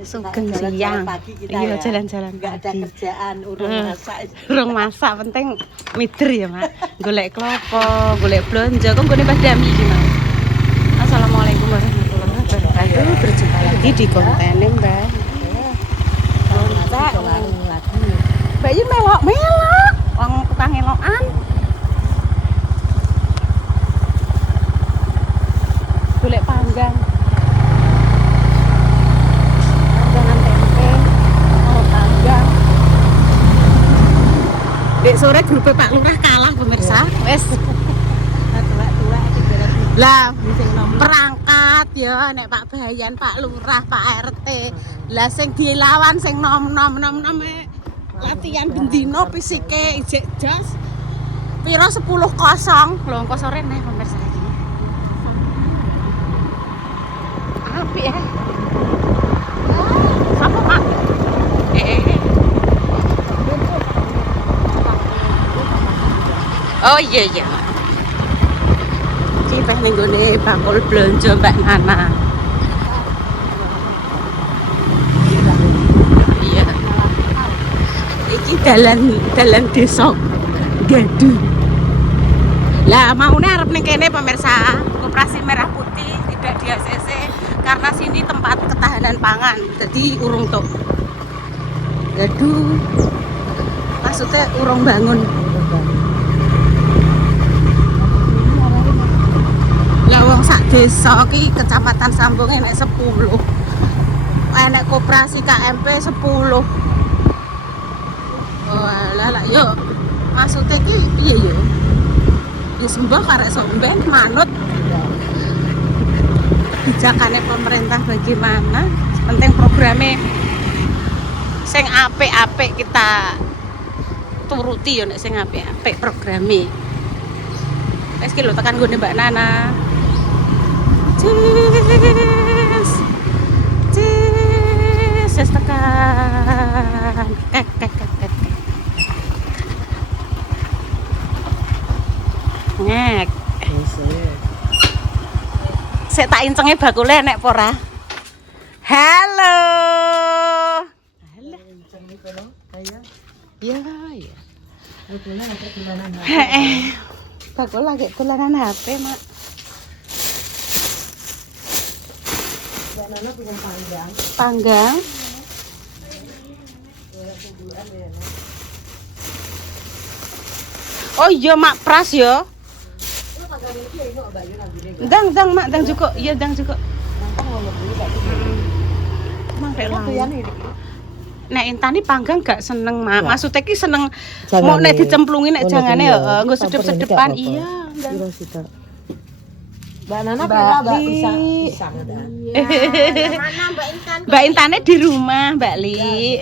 Sugeng siang. Iya, jalan-jalan nggak ada pagi. kerjaan, urung masak. Urung masak, penting mider ya, Mak. Golek klopo, golek blonjo, kok nggone padami iki, Mak. Assalamualaikum warahmatullahi wabarakatuh. Berjumpa lagi di kontening, Mbak. Mbak, Mbak Yu melok-melok. Wong tukang elokan. Golek panggang. Dek sore grup Pak Lurah kalah pemirsa. Wes. Lah perangkat ya nek Pak Bayan, Pak Lurah, Pak RT. Lah sing dilawan sing nom-nom latihan bendino fisike ijek jos. Piro 10-0. Lho engko sore neh pemirsa iki. Apik ya. Sapa Pak? Oh iya iya. Iki peh ning gone bakul blonjo Mbak Nana. Iya. Iki dalan desa Gaduh. Lah maune arep ning kene pemirsa, Koperasi Merah Putih tidak di ACC karena sini tempat ketahanan pangan. Jadi urung tok. Gaduh. Maksudnya urung bangun. Wong sak desa iki Kecamatan Sambung enek 10. Enek koperasi KMP 10. Oh alah yo. Maksudnya iki piye yo? Ya sembah karek somben manut kebijakannya pemerintah bagaimana. Penting programnya sing apik-apik kita turuti yo nek sing apik-apik programe. Wes ki lho tekan nggone Mbak Nana. Cis tekan. Ngek. Sik tak incenge bakule nek apa ora? Halo. Ya, ya. Bakul lagi tulanan HP, Mak. Nana punya panggang. Panggang. Oh iya Mak pras yo. Ndang Mak, ndang juga. Iya ndang juga. Mang rek layan. Nek Intani panggang gak seneng Mak. Maksudnya ki seneng mau nek dicemplungin nek jangane ya nggo sedep-sedepan iya. Mbak Nana pernah pisang ada. Mana Mbak Intan? Mbak Intane di rumah, Mbak Li.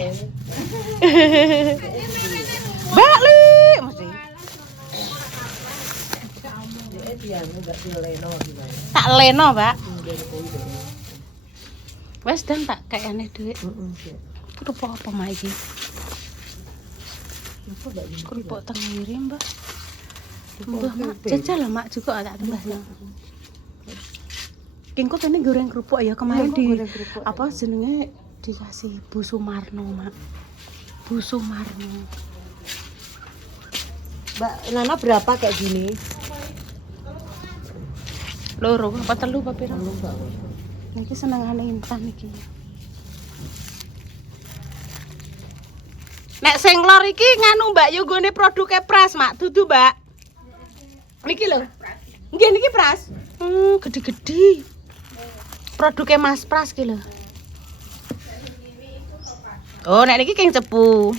Mbak Li, mesti. Tak leno, Mbak. Wes dan tak kayane dhuwit. Kerupuk apa Mak iki? Kerupuk tenggiri, Mbak. Mbah Mak, jajal lah Mak juga tak tambahno. Kengko kene goreng kerupuk ya kemarin di apa jenenge dikasih Bu Sumarno, Mak. Bu Sumarno. Mbak Nana berapa kayak gini? Loro apa telu apa pira? Niki senengane Intan iki. Nek sing lor iki nganu Mbak yo gone produke Pras, Mak. Dudu, Mbak. Niki lho. Nggih niki Pras. Gede-gede. Produknya Mas Pras ki lho. Oh, nek niki keng cepu.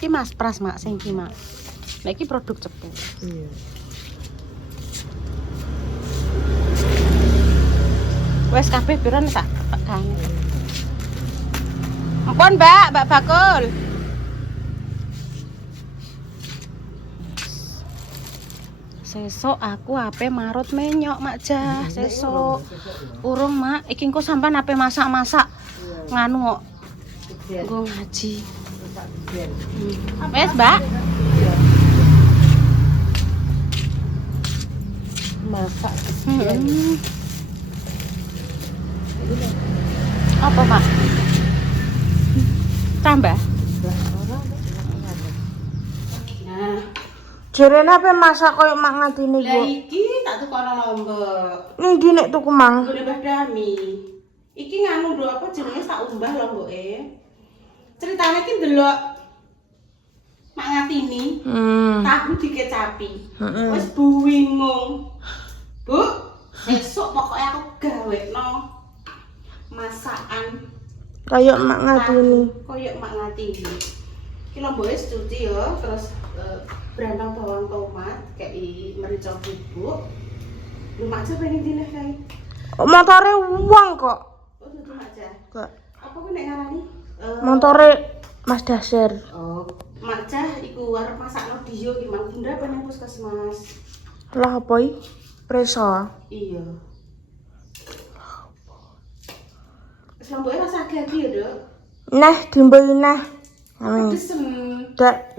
Ki Mas Pras Mak sing ki Mak. Nek iki produk cepu. Iya. Wes kabeh pira tak kangen. Ampun, Mbak Bakul. Sesok aku ape marut menyok Mak Jah. Sesok urung Mak, iki engko sampean ape masak-masak nganu kok. Nggo ngaji. Wes, Mbak. masak. Apa, Pak? Tambah. Nah, Jarene apa masak koyo mak ngatine, lah Bu? iki tak tukono Lombok. Ning di nek tuku mang. Gune Mbah Dami. Iki nganu nduk apa jenenge tak umbah Lomboke. Ceritane iki ndelok mak ngatini. Tahu dikecapi. Wis bingung. Bu, besok pokoknya aku gawekno masakan Kayak mak ngatini. koyo mak ngatini. Iki Lomboke cuci ya, terus berambang bawang tomat, kayak merica bubuk. Lu maca pengen dine kae. Motore wong kok. Oh, dudu maca. Kok Apa ku nek ngarani? motore Mas Dasir. Oh, maca iku arep masakno diyo ki Mang Bunda apa nang puskesmas. Lah apa iki? Preso. Iya. Wis Lomboke rasa gagi ya, Dok. Neh dimbeli neh. Amin. Desem. Dak.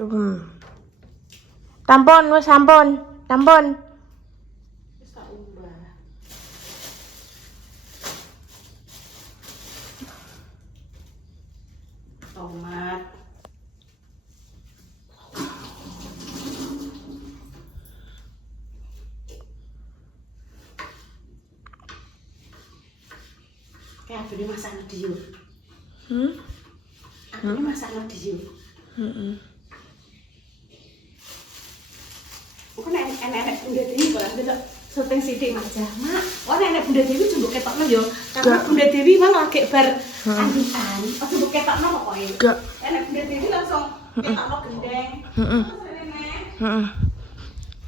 Tampon wis sampun. Tampon. Wis tak umbah. Tomat. Kayak aku ini masak diyo. Aku ini masak diyo. Kok enek-enek Bunda Dewi kok ndelok syuting sithik Mas Mak. Oh enek Bunda Dewi jembuk ketokno yo. Karena Bunda Dewi mang lagi bar andikan. Oh jembuk ketokno pokoke. Gak. Enek Bunda Dewi langsung ketokno gendeng.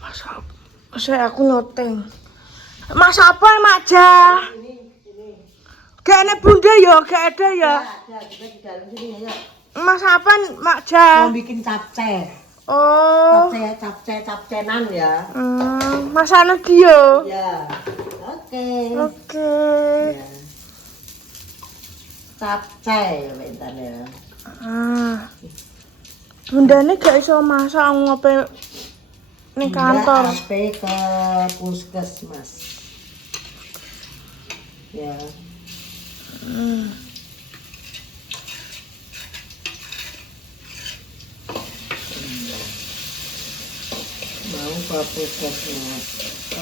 Masak. Masak aku nyoteng. Masak apa Mak Ja? Ini. Gak enek bunda ya, gak ada ya. Ada juga di dalam sini ya. Masak apa Mak Ja? Mau bikin capcay. Oh. Capcenan ya. Masakno dia. Ya. Oke. Oke. Ya. Capcay bentar ya. Bundane gak iso masak ngopi ning kantor. Sampai ke puskesmas. Ya. Mau ke puskesmas.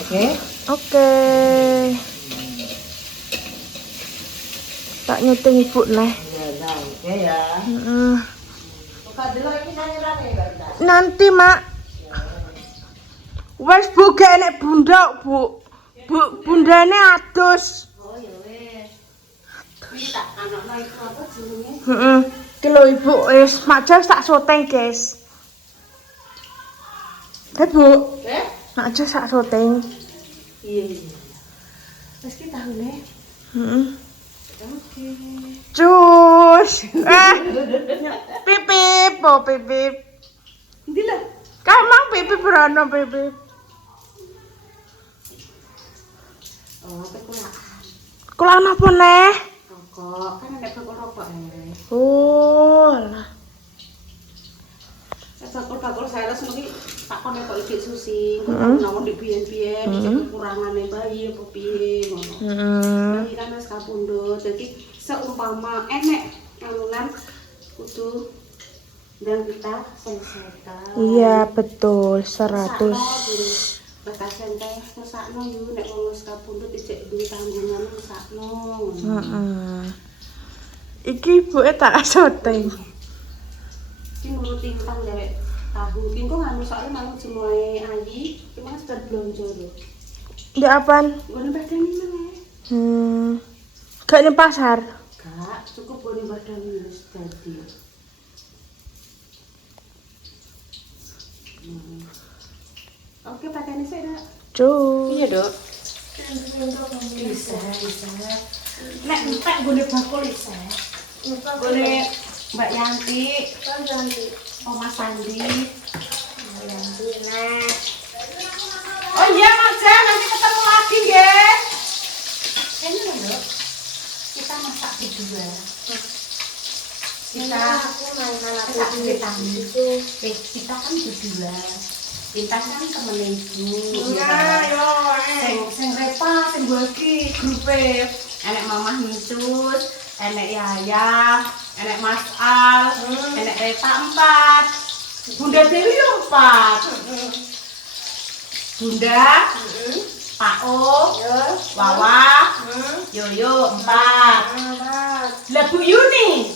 Oke? Oke. Tak nyuting ibu neh. Ya, oke ya. Buka dulu ini sayuran ya, Mbak. Nanti mak. Wes bu gak enek bunda bu. Bundane adus. Oh ya wis. Iki tak anakno iku apa jenenge? Iki lho ibu wis mak Jas tak syuting guys. Bu, mak Jas tak syuting. Iya. Wis ki tahune. Oke. Cus. Pipip, po pipip. Ndi lho? Kamang pipip berono pipip. Oh, kekulaan. Kulaan apa neh? Rokok, kan ada bakul rokok ya. Oh, lah. Bakul saya terus mungkin tak kono kok ide susi, ngomong di biyen-biyen, kekurangane bayi apa piye ngono. Bayi kan wis kapundhut, jadi seumpama enek anunan kudu dan kita selesaikan. Iya, betul. 100. Batasan teh ngesakno yo nek wong wis kapundhut ijek duwe tanggungan ngesakno. Iki ibuke tak syuting. Iki nuruti utang derek tahu. Ki kok nganu soalnya nang jemuahe Ayi, ki mas bar blonjo lho. Ndek apaan? Nggon badan meneh. Gak di pasar. Gak, cukup nggon badan wis dadi. Oke, pakaiannya saya dah. Cus. Iya, Dok. Bisa. Nek entek gone bakul bisa. Gone Mbak Yanti. Mbak Yanti. Oma Sandi. Mbak Yanti, nah. Oh iya, Mas, nanti ketemu lagi, nggih. Ini lho, Dok. Kita masak berdua. Kita masak vitamin. Kita kan berdua. Kita kan temen ibu. Iya, yo. Sing grupe. Enek Mamah Nicus, enek Yaya, enek Mas Al, enek Reta 4. Bunda Dewi 4. Bunda, Pak O, Wawa, Yoyo 4. Lah Bu Yuni,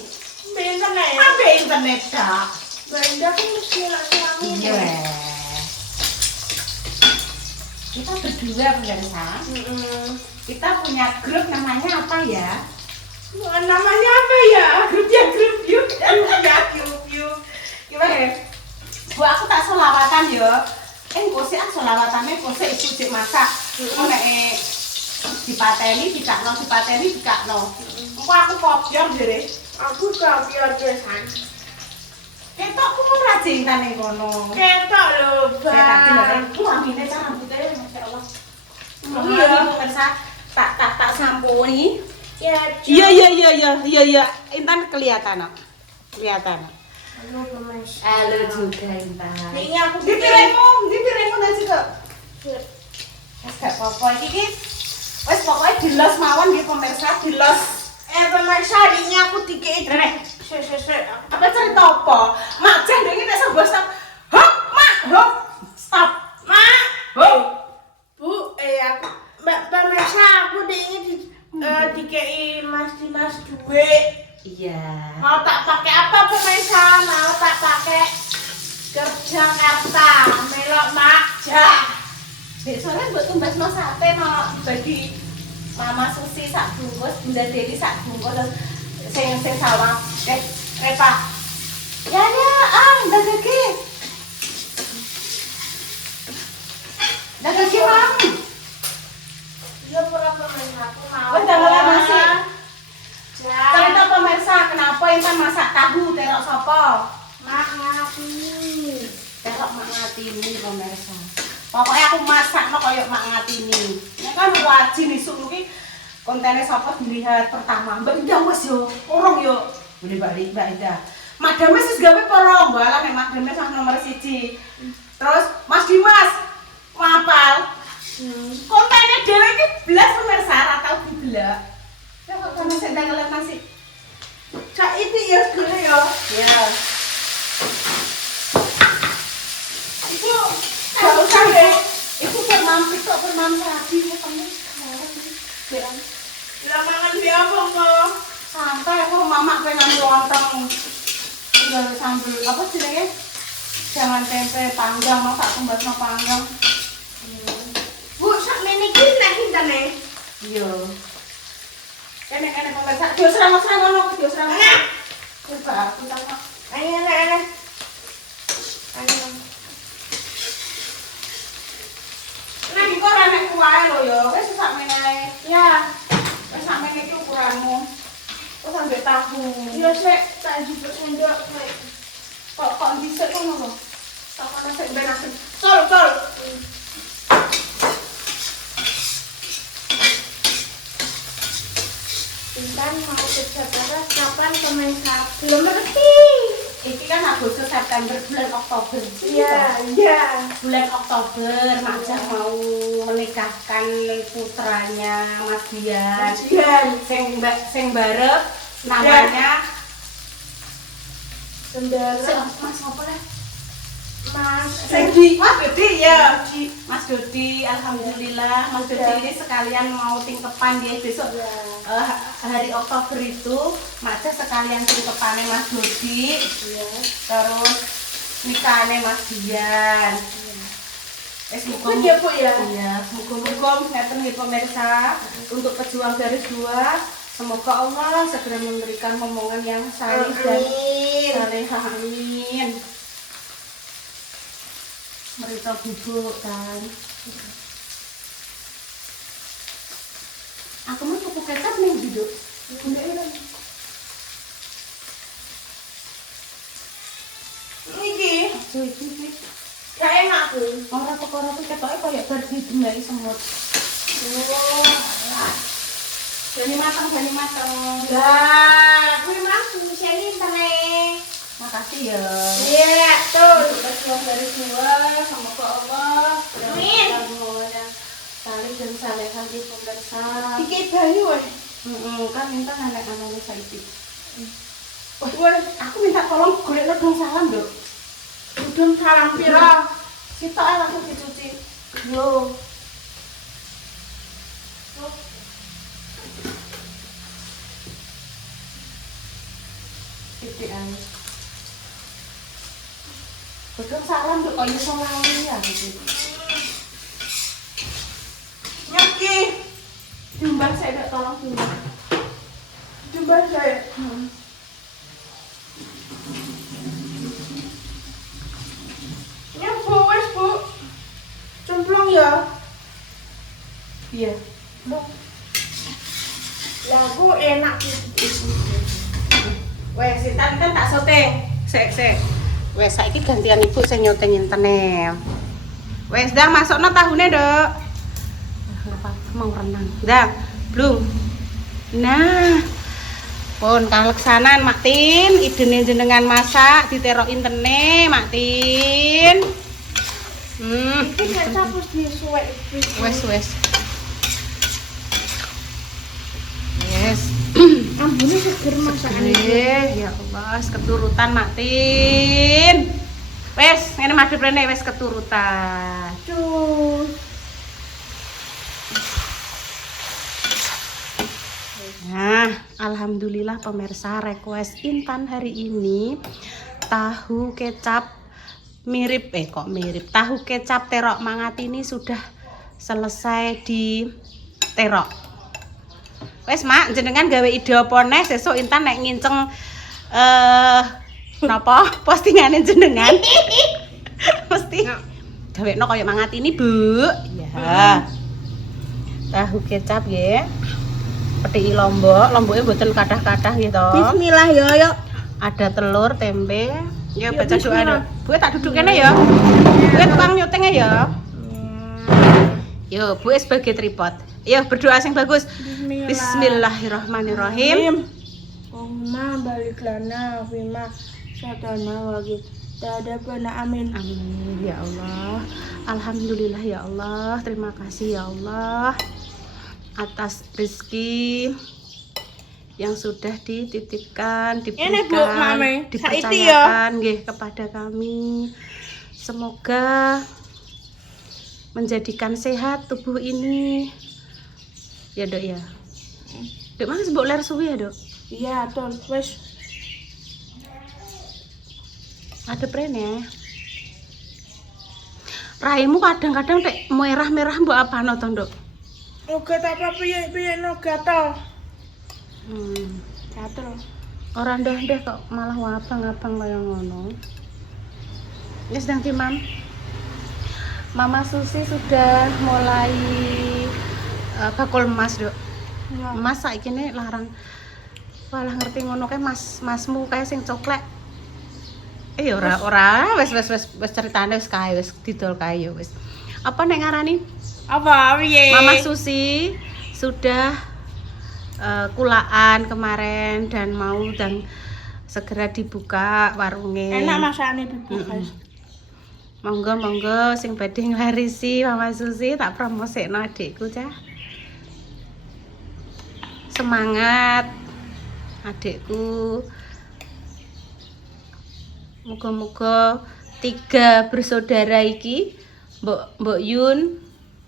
internet. apa internet Kak? Benda kan mesti nak suami. Iya. Kita berdua pemirsa. Kita punya grup namanya apa ya? Namanya apa ya? Grupnya grup yuk. Ya grup yuk. Gimana ya? Bu aku tak selawatan yo. Kose selawatannya kose ibu cek masak. Nek dipateni dikakno Engko aku kopior jere. Aku kopior desan. Ketokku rajin kan ning kono. Ketok lho, Bang. Wanginya cara rambutnya Masya Allah. Iya. Pemirsa, tak sampuni. Ya, Iya. Intan kelihatan, nak. Kelihatan. Halo, Mas. Halo juga Intan. Ini aku Di piringmu nasi kok. Sip. Wes gak apa-apa iki. Wes pokoknya dilos mawon nggih pemirsa, dilos. Pemirsa, ini aku dikei. Sik. Apa cerita apa? Mak jan iki nek sebuah stop. Hop, Mak. Hop. Stop. Mak. Hop. Bu, aku pemirsa aku dikei Mas Dimas duit. Iya. Mau tak pakai apa pemirsa? Mau tak pakai kerja kata melok mak jah. Dek sore buat tumbasno sate mau dibagi Mama Susi sak bungkus, Bunda Dewi sak bungkus terus sing sawang. Repa. Ya, dageki. Dageki Mam. Iya pura pemirsa aku mau. Wes dalan nasi. Jah. Cerita pemirsa, kenapa Intan masak tahu terok sapa? Mak ngati. Terok Mak Ngatini pemirsa. Pokoknya aku masak no koyo Mak Ngatini. Nek kan wajib isuk iki kontennya sapa dilihat pertama. Mbak Ida wis yo, urung yo. Boleh Mbak Ida. Madame wis gawe para mbalan nek Madame sak nomor 1. Terus Mas Dimas ngapal. Kontennya dhewe iki blas pemirsa ora tau didelok. Ya kok kamu sedang ngelem nasi. Cak itu ya segala ya. Ya. Itu Gak usah deh. Itu permam sapi ya kamu. lah mangan dia apa kok? Santai aku mama pengen lontong. Tinggal sambel apa jenenge? Jangan tempe panggang mau tak tumbasno panggang. Bu, sak meniki nek hintane. Iya. Kene pemirsa. Yo serang ngono, yo serang. Coba aku tak. Ayo nek. Ayo. Nek iki ora nek kuwae lho ya. Wis sak menehe. Ya, Wis sak meneh iki ukuranmu. Terus ambek tahu. iya sik tak jupuk sendok. Kok dhisik ngono lho. Tak ana sik ben asem. Tol. Intan mau kerja keras kapan pemirsa? Belum ngerti. Iki kan Agustus, September, bulan Oktober. Iya. Bulan Oktober, Mak Jah mau menikahkan putranya Mas Dian. Sing barep namanya Sendara. Mas apa lah? Mas. Mas Dodi ya. Mas Dodi, alhamdulillah Mas Dodi ini sekalian mau tingkepan dia besok. Hari Oktober itu Mak Jah sekalian tingkepannya Mas Dodi. Terus nikahnya Mas Dian. Iya Bu ya. Iya, muga-muga ngeten nggih pemirsa untuk pejuang garis 2. Semoga Allah segera memberikan momongan yang saleh dan salehah. Amin. Merita bubuk kan. Aku mau tuku kecap nih duduk. Iki Iki. gak enak Bu. Ora perkara tuh ketoke koyo bar didemai semut. Jadi matang. Lah, kuwi Mas miseni tene. Makasih ya. Iya, tuh. Untuk pejuang garis 2, semoga Allah Amin. yang saling dan salehah di pemirsa. Iki bayu weh. Kan minta anak-anaknya saiki. Wah, aku minta tolong golekno dong salam, Dok. Udun salam pira? Sitok ae langsung dicuci. Yo. Titik ae. Dong salam, Dok, kok iso lali ya gitu. Nyaki. Jumban saya Dok, tolong jumban. Jumban saya. Ya Bu, wes Bu. Cemplung ya. Iya. Ya Bu enak. Wes, sinten kan tak sote. Sek. Wes, saiki gantian ibu sing nyoteng intene. Wes, ndang masukno tahune, Dok. Lupa mau renang. Ndang, belum. Nah, pun kaleksanan Mak Tin, idene jenengan masak diterok intene, Mak Tin. Iki kecap wis disuwek. Wes. Yes. Ambune seger masakane. Ya Allah, wis keturutan Mak Tin. Wes, ngene madhep rene wis keturutan. Cus. Nah, alhamdulillah pemirsa, request Intan hari ini tahu kecap tahu kecap terok Mangatini sudah selesai di terok. Wes Mak, jenengan gawe ide apa neh sesuk Intan nek nginceng napa postingane jenengan. Mesti gawekno kaya Mangatini, Bu. Ya. Tahu kecap ya. Pedhi lomboknya mboten kathah-kathah nggih to. Bismillah yo. Ada telur, tempe. Ya Ya, baca doa bismillah. dok. Bu tak duduk kene ya. Bu tukang nyutenge ya. Yo, Bu sebagai tripod. Yo berdoa sing bagus. Bismillahirrahmanirrahim. Allahumma balik lana fima satana wa kita bana amin. Amin ya Allah. Alhamdulillah ya Allah. Terima kasih ya Allah atas rezeki yang sudah dititipkan, Ini, Bu, Mame. dipercayakan nggih kepada kami. Semoga menjadikan sehat tubuh ini. Ya, Dok ya. Dok, Mas mbok ler suwi ya, Dok? Iya, tol wes. Ada prene. Raimu kadang-kadang tek merah-merah mbok apano to, Dok? Ogat apa piye no gatal. Gatel. Ora ndeh kok malah abang-abang kaya ngono. Wis ndang ki, Mam. Mama Susi sudah mulai bakul emas, Dok. Ya. Mas saiki ne larang. Walah ngerti ngono kae masmu kae sing coklek. Ora wis ceritane wis kae wis didol kae ya wis. Apa nek ngarani? Apa piye? Mama Susi sudah kulaan kemarin dan segera dibuka warungnya. Enak masakane Bibu, guys. Monggo sing badhe nglarisi Mama Susi tak promosekno adikku cah. Semangat adikku. Moga-moga 3 bersaudara iki Mbok Yun,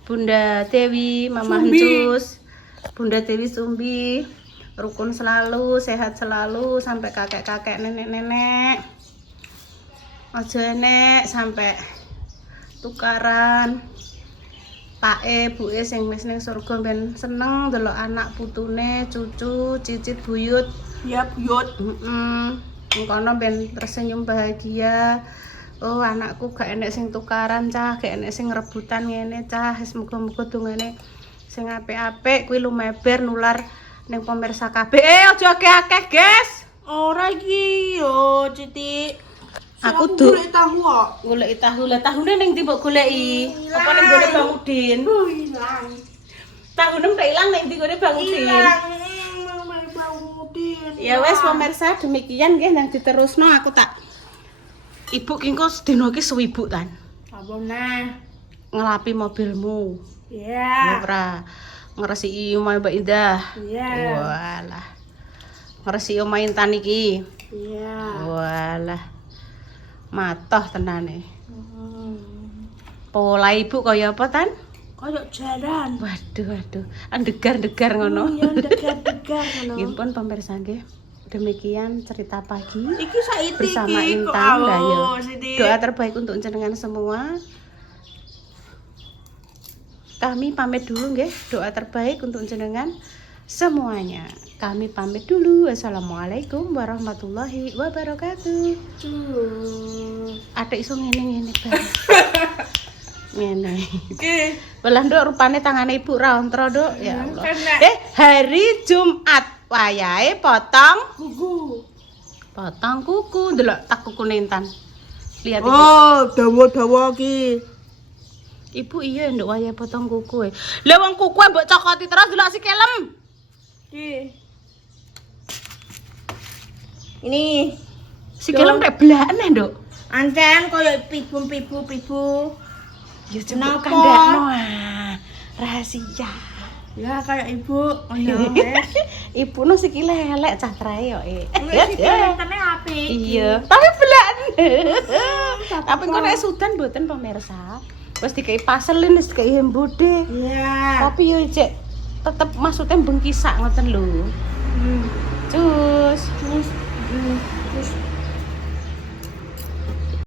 Bunda Dewi, Mama Hancus, Bunda Dewi Sumbi rukun selalu, sehat selalu sampai kakek-kakek, nenek-nenek. Aja nek sampai tukaran. Pake, buke sing wis ning surga ben seneng ndelok anak putune, cucu, cicit, buyut. Ya buyut. Kono ben tersenyum bahagia. Oh, anakku gak enek sing tukaran cah, gak enek sing rebutan ngene cah. Muga-muga dongane sing apik-apik kuwi lumeber nular ning pemirsa kabeh. Aja akeh-akeh, guys. Ora iki yo, Citi. Aku golek tahu kok. Goleki tahu. Lah tahune ning ndi mbok goleki? Apa ning gone Bang Udin? Hilang. Tahune tak ilang ning ndi gone Bang Udin? Bang Udin. Ya wes pemirsa, demikian nggih nang diterusno aku tak Ibu ki engko sedina iki suwibu tan. Apa nah? Ngelapi mobilmu. Iya. Ora ngresi omahe Mbak Indah. Iya. Walah. Ngresi omahe Intan iki. Iya. Walah. Matoh tenane. Pola ibu kaya apa, Tan? Kayak jalan. Waduh. Degar-degar ngono. Iya, degar-degar ngono. Nggih pun pemirsa nggih. Demikian cerita pagi Iki saiki bersama iki, kok Intan. Lah ya. aus, ini. Doa terbaik untuk jenengan semua. Kami pamit dulu nggih. Doa terbaik untuk jenengan semuanya. Kami pamit dulu. Wassalamualaikum warahmatullahi wabarakatuh. Ada iso ngene bareng. Ngene. Oke. Belah nduk rupane tangane ibu ra ontro, Nduk. Ya Allah. Kena. Hari Jumat wayahe potong kuku. Delok tak kukune Intan. Lihat Ibu. Oh, dawa-dawa iki. Ibu iya nduk wayahe potong kuku. Lah wong kuku mbok cokoti terus delok sikelem. Iki. Ini Sikelem rek blakne, Nduk. ancen koyo pibu. Ya Kenapa? coba kandakno ah. Rahasia. Ya kayak ibu. Oh ya wes. Ibu no sikile elek cah trae yo. Wis iki rentene apik. Iya, tapi blakne. Tapi kok nek sudan mboten pemirsa. Wis dikai paselin, wis dikai hembode. Iya. Tapi yo cek tetep maksudnya bengkisak ngoten lho. Cus.